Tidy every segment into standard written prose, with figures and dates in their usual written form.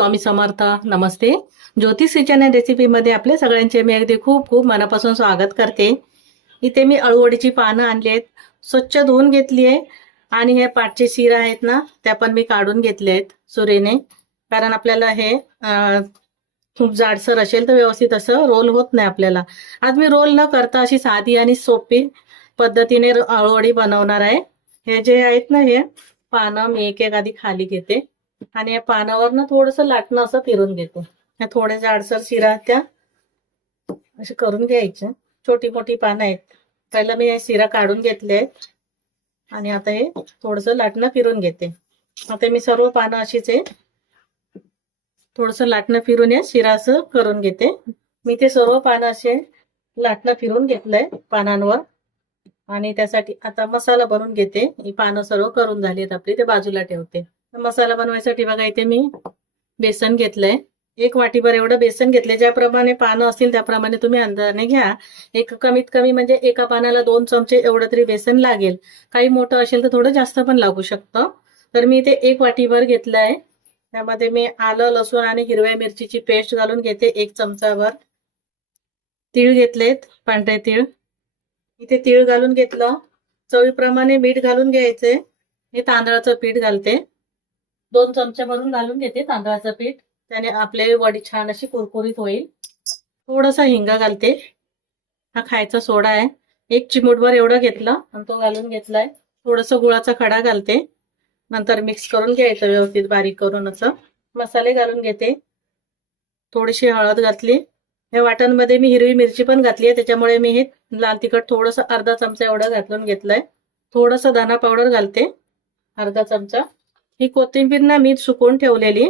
स्वामी समर्थ. नमस्ते. ज्योतिष kitchen and रेसिपीमध्ये आपले सगळ्यांचे मी अगदी खूप खूप मनापासून स्वागत करते. इथे मी अळूवडीची पानं आणली आहेत, स्वच्छ धुवून घेतली आहे आणि हे पाटचे शिरा आहेत ना त्या पण मी काढून घेतले आहेत सुरीने, कारण आपल्याला हे खूप जाडसर असेल तर व्यवस्थित असं रोल होत नाही आपल्याला. आज मी रोल न करता अशी साधी आणि सोपी पद्धतीने अळूवडी बनवणार आहे. हे जे आहेत ना हे पानं मी एक एक आधी खाली घेते आणि या पानावर ना थोडंसं लाटणं असं फिरून घेते. ह्या थोड्या जाडसर शिरा त्या असे करून घ्यायच्या. छोटी मोठी पानं आहेत. पहिला मी हे शिरा काढून घेतले आहेत आणि आता हे थोडंसं लाटणं फिरून घेते. आता मी सर्व पानं अशीच आहे थोडंसं लाटणं फिरून या शिरा असं करून घेते. मी ते सर्व पानं असे लाटणं फिरून घेतलंय पानांवर आणि त्यासाठी आता मसाला बनवून घेते. ही पानं सर्व करून झाली आहेत आपली, ते बाजूला ठेवते. मसाला बनवायसाठी बघा इथे मी बेसन घेतलंय, एक वाटीभर एवढं बेसन घेतलंय. ज्याप्रमाणे पानं असतील त्याप्रमाणे तुम्ही अंदाजाने घ्या. एक कमीत कमी म्हणजे एका पानाला 2 चमचे एवढं तरी बेसन लागेल. काही मोठं असेल तर थोडं जास्त पण लागू शकतं. तर मी ते एक वाटीभर घेतलंय. त्यामध्ये मी आलं लसूण आणि हिरव्या मिरचीची पेस्ट घालून घेते 1 चमचाभर. तीळ घेतलेत, पांढरे तीळ. इथे तीळ घालून घेतलं. चवीप्रमाणे मीठ घालून घ्यायचे. हे तांदळाचं पीठ घालते, 2 चमचे भरून घालून घेते तांदळाचं पीठ. त्याने आपले वडी छान अशी कुरकुरीत होईल. थोडासा हिंग घालते. हा खायचा सोडा आहे, 1 चिमूटभर एवढं घेतलं आणि तो घालून घेतलाय. थोडंसं गुळाचा खडा घालते. नंतर मिक्स करून घ्यायचं व्यवस्थित बारीक करून. असं मसाले घालून घेते. थोडीशी हळद घातली. या वाटणमध्ये मी हिरवी मिरची पण घातली आहे, त्याच्यामुळे मी हे लाल तिखट थोडंसं अर्धा चमचा एवढं घालून घेतलंय. थोडंसं धना पावडर घालते, अर्धा चमचा. ही कोथिंबीर ना मी सुकवून ठेवलेली,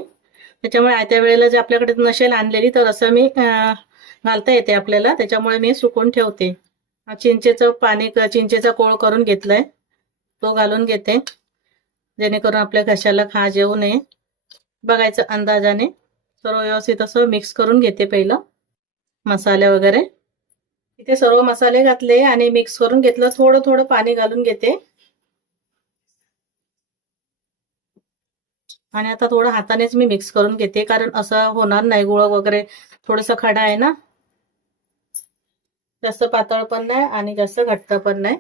त्याच्यामुळे आयत्या वेळेला जे आपल्याकडे नसेल आणलेली तर असं मी घालता येते आपल्याला, त्याच्यामुळे मी सुकवून ठेवते. चिंचेचं पाणी, चिंचेचा कोळ करून घेतलाय, तो घालून घेते जेणेकरून आपल्या घशाला खाज येऊ नये. बघायचं अंदाजाने. सर्व व्यवस्थित असं मिक्स करून घेते पहिलं मसाले वगैरे. इथे सर्व मसाले घातले आणि मिक्स करून घेतलं. थोडं थोडं पाणी घालून घेते आणि आता थोडं हातानेच मी मिक्स करून घेते, कारण असं होणार नाही. गुळ वगैरे थोडंसं खडा आहे ना, जास्त पातळ पण नाही आणि जास्त घट्ट पण नाही.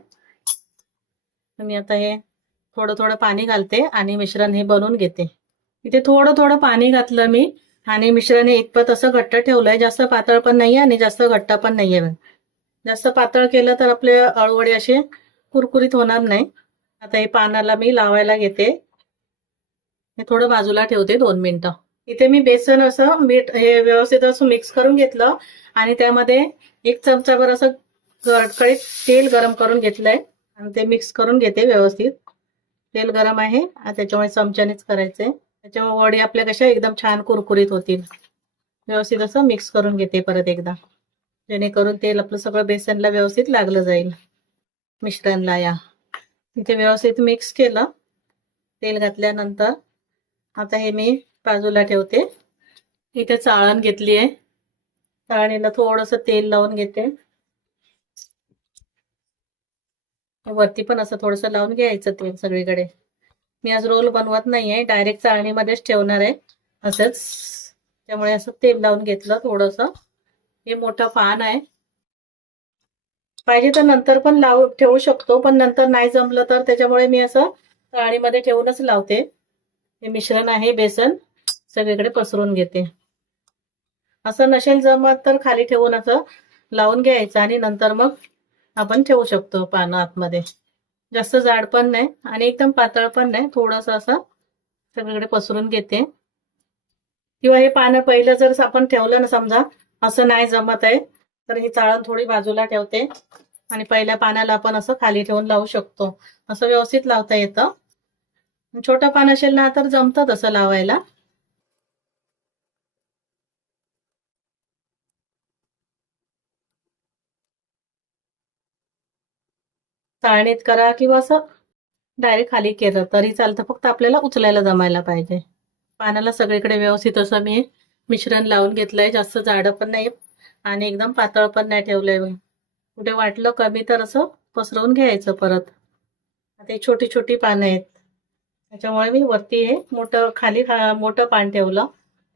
मी आता हे थोडं थोडं पाणी घालते आणि मिश्रण हे बनवून घेते. इथे थोडं थोडं पाणी घातलं मी आणि मिश्रण हे इतपत असं घट्ट ठेवलंय. जास्त पातळ पण नाहीये आणि जास्त घट्ट पण नाहीये. जास्त पातळ केलं तर आपले अळूवडे असे कुरकुरीत होणार नाही. आता हे पानाला मी लावायला घेते. हे थोडं बाजूला ठेवते 2 मिनिटं. इथे मी बेसन असं मीठ हे व्यवस्थित असं मिक्स करून घेतलं आणि त्यामध्ये 1 चमचाभर असं कडकडीत तेल गरम करून घेतलंय आणि ते मिक्स करून घेते व्यवस्थित. तेल गरम आहे त्याच्यामुळे चमच्यानेच करायचंय, त्याच्यामुळे वडी आपल्या कशा एकदम छान कुरकुरीत होतील. व्यवस्थित असं मिक्स करून घेते परत एकदा, जेणेकरून तेल आपलं सगळं बेसनला व्यवस्थित लागलं जाईल मिश्रणला. या इथे व्यवस्थित मिक्स केलं तेल घातल्यानंतर. आता हे मी बाजूला ठेवते. इथे चाळण घेतली आहे, चाळणीला थोडंसं तेल लावून घेते. वरती पण असं थोडंसं लावून घ्यायचं तेल सगळीकडे. मी आज रोल बनवत नाहीये, डायरेक्ट चाळणीमध्येच ठेवणार आहे असंच, त्यामुळे असं तेल लावून घेतलं थोडंसं. हे मोठं पान आहे, पाहिजे तर नंतर पण ठेवू शकतो, पण नंतर नाही जमलं तर त्याच्यामुळे मी असं चाळणीमध्ये ठेवूनच लावते. हे मिश्रण आहे बेसन सगळीकडे पसरून घेते. असं नसेल जमत तर खाली ठेवून असं लावून घ्यायचं आणि नंतर मग आपण ठेवू शकतो पानं आतमध्ये. जास्त जाड पण नाही आणि एकदम पातळ पण नाही, थोडंसं असं सगळीकडे पसरून घेते. किंवा हे पानं पहिलं जर आपण ठेवलं ना, समजा असं नाही जमत आहे तर ही चाळण थोडी बाजूला ठेवते आणि पहिल्या पानाला आपण असं खाली ठेवून लावू शकतो. असं व्यवस्थित लावता येतं. छोटं पान असेल ना तर जमतं तसं लावायला. चाळणीत करा किंवा असं डायरेक्ट खाली केलं तरी चालतं, फक्त आपल्याला उचलायला जमायला पाहिजे. पानाला सगळीकडे व्यवस्थित असं मी मिश्रण लावून घेतलंय. जास्त जाडं पण नाही आणि एकदम पातळ पण नाही ठेवलंय. कुठे वाटलं कमी तर असं पसरवून घ्यायचं परत. आता ही छोटी छोटी पानं आहेत, त्याच्यामुळे मी वरती हे मोठं खाली मोठं पान ठेवलं,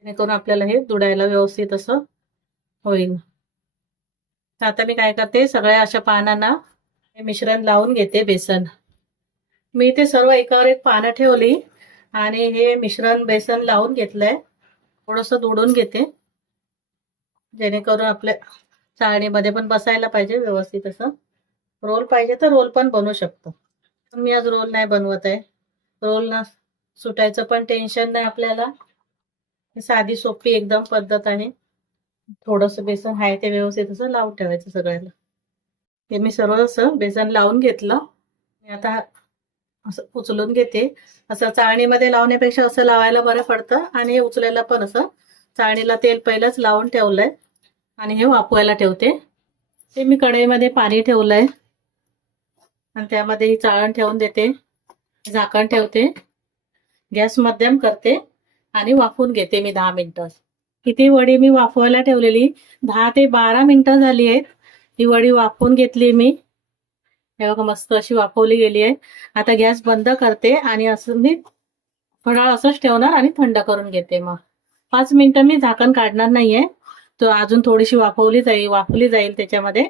जेणेकरून आपल्याला हे दुधायला व्यवस्थित असं होईल. तर आता मी काय करते, सगळ्या अशा पानांना हे मिश्रण लावून घेते बेसन. मी ते सर्व एकावर एक पानं ठेवली आणि हे मिश्रण बेसन लावून घेतलंय. थोडंसं दुडून घेते जेणेकरून आपल्या चाळणीमध्ये पण बसायला पाहिजे व्यवस्थित असं. रोल पाहिजे तर रोल पण बनवू शकतो, पण मी आज रोल नाही बनवत आहे. रोल ना सुटायचं पण टेन्शन नाही आपल्याला. साधी सोपी एकदम पद्धत आहे. थोडंसं बेसन आहे ते व्यवस्थित असं लावून ठेवायचं सगळ्याला. हे मी सर्व असं बेसन लावून घेतलं. आता असं उचलून घेते. असं चाळणीमध्ये लावण्यापेक्षा असं लावायला बरं पडतं आणि हे उचलायला पण असं चाळणीला तेल पहिलंच लावून ठेवलंय आणि हे वाफवायला ठेवते. ते मी कढईमध्ये पाणी ठेवलंय आणि त्यामध्ये ही चाळण ठेवून देते. झाकण ठेवते, गॅस मध्यम करते आणि वाफवून घेते मी 10 मिनिटं. किती वडी मी वाफवायला ठेवलेली 10 ते 12 मिनिटं झाली आहेत. ही वडी वाफवून घेतली मी. हे बघा मस्त अशी वाफवली गेली आहे. आता गॅस बंद करते आणि असं मी थोडा असंच ठेवणार आणि थंड करून घेते. मग 5 मिनिटं मी झाकण काढणार नाहीये, तो अजून थोडीशी वाफवली जाईल त्याच्यामध्ये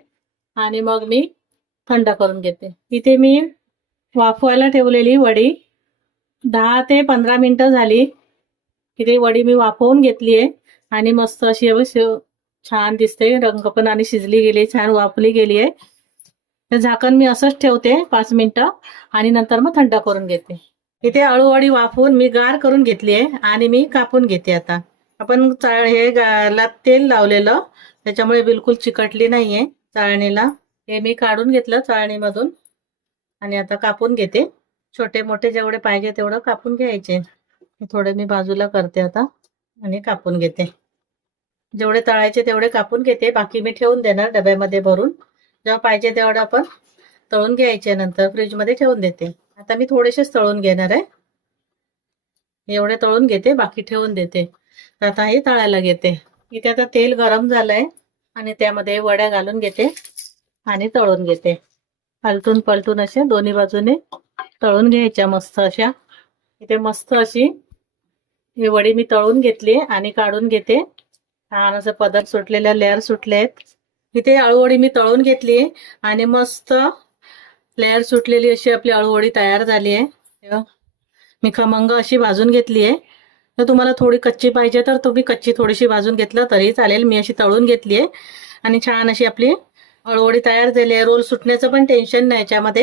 आणि मग मी थंड करून घेते. इथे मी वाफवायला ठेवलेली वडी 10 ते 15 मिनिटं झाली. इथे वडी मी वाफवून घेतली आहे आणि मस्त अशी छान दिसते, रंग पण आणि शिजली गेली, छान वाफली गेली आहे. तर झाकण मी असंच ठेवते 5 मिनिटं आणि नंतर मग थंड करून घेते. इथे अळूवडी वाफवून मी गार करून घेतली आहे आणि मी कापून घेते. आता आपण हे तेल लावलेलं त्याच्यामुळे बिलकुल चिकटली नाहीये चाळणीला. हे मी काढून घेतलं चाळणीमधून आणि आता कापून घेते. छोटे मोठे जेवढे पाहिजे तेवढं कापून घ्यायचे. थोडे मी बाजूला करते आता आणि कापून घेते. जेवढे तळायचे तेवढे कापून घेते, बाकी मी ठेवून देणार डब्यामध्ये भरून. जेव्हा पाहिजे तेवढं आपण तळून घ्यायचे, नंतर फ्रीजमध्ये ठेवून देते. आता मी थोडेसेच तळून घेणार आहे. एवढे तळून घेते, बाकी ठेवून देते. आता हे तळायला घेते. इथे आता तेल गरम झालंय आणि त्यामध्ये वड्या घालून घेते आणि तळून घेते. आलटून पलटून असे दोन्ही बाजूने तळून घ्यायच्या मस्त अशा. इथे मस्त अशी ही वडी मी तळून घेतली आणि काढून घेते. छान असं पदर सुटलेल्या लेअर सुटले आहेत. इथे अळूवडी मी तळून घेतली आणि मस्त लेअर सुटलेली अशी आपली अळूवडी तयार झाली आहे. मी खमंग अशी भाजून घेतली आहे. तर तुम्हाला थोडी कच्ची पाहिजे तर तुम्ही कच्ची थोडीशी भाजून घेतलं तरी चालेल. मी अशी तळून घेतली आहे आणि छान अशी आपली अळूवडी तयार झाली आहे. रोल सुटण्याचं पण टेन्शन नाही याच्यामध्ये.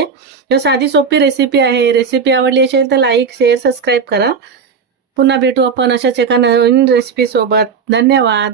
ही साधी सोपी रेसिपी आहे. रेसिपी आवडली असेल तर लाईक, शेअर, सबस्क्राईब करा. पुन्हा भेटू आपण अशाच एका नवीन रेसिपी सोबत. धन्यवाद.